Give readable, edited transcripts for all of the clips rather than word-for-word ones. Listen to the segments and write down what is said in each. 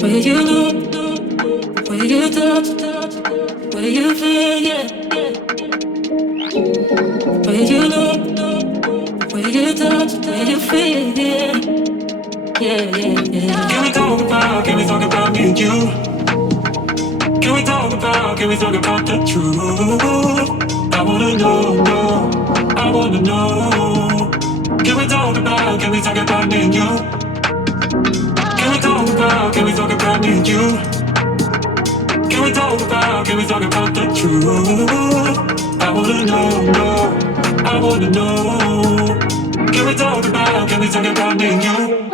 Where you look, where you touch, where you feel, yeah. Where you look, where you touch, where you feel, yeah. Yeah, yeah, yeah. Can we talk about me and you? Can we talk about the truth? I wanna know, I wanna know. Can we talk about me and you? Can we talk about me and you? Can we talk about the truth? I wanna know, I wanna know. Can we talk about me and you?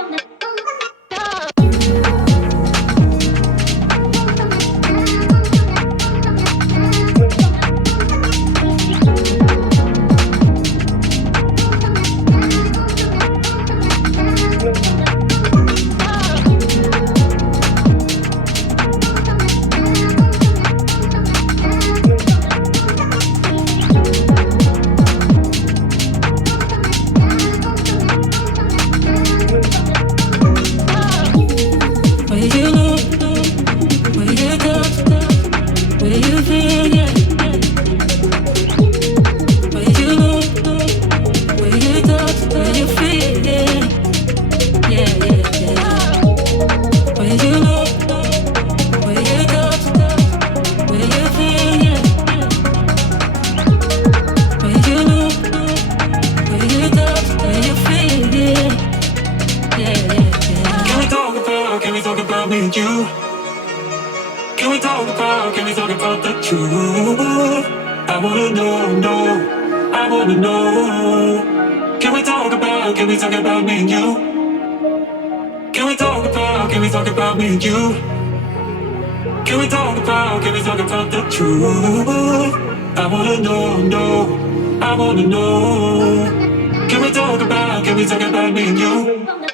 Can we talk about me and you?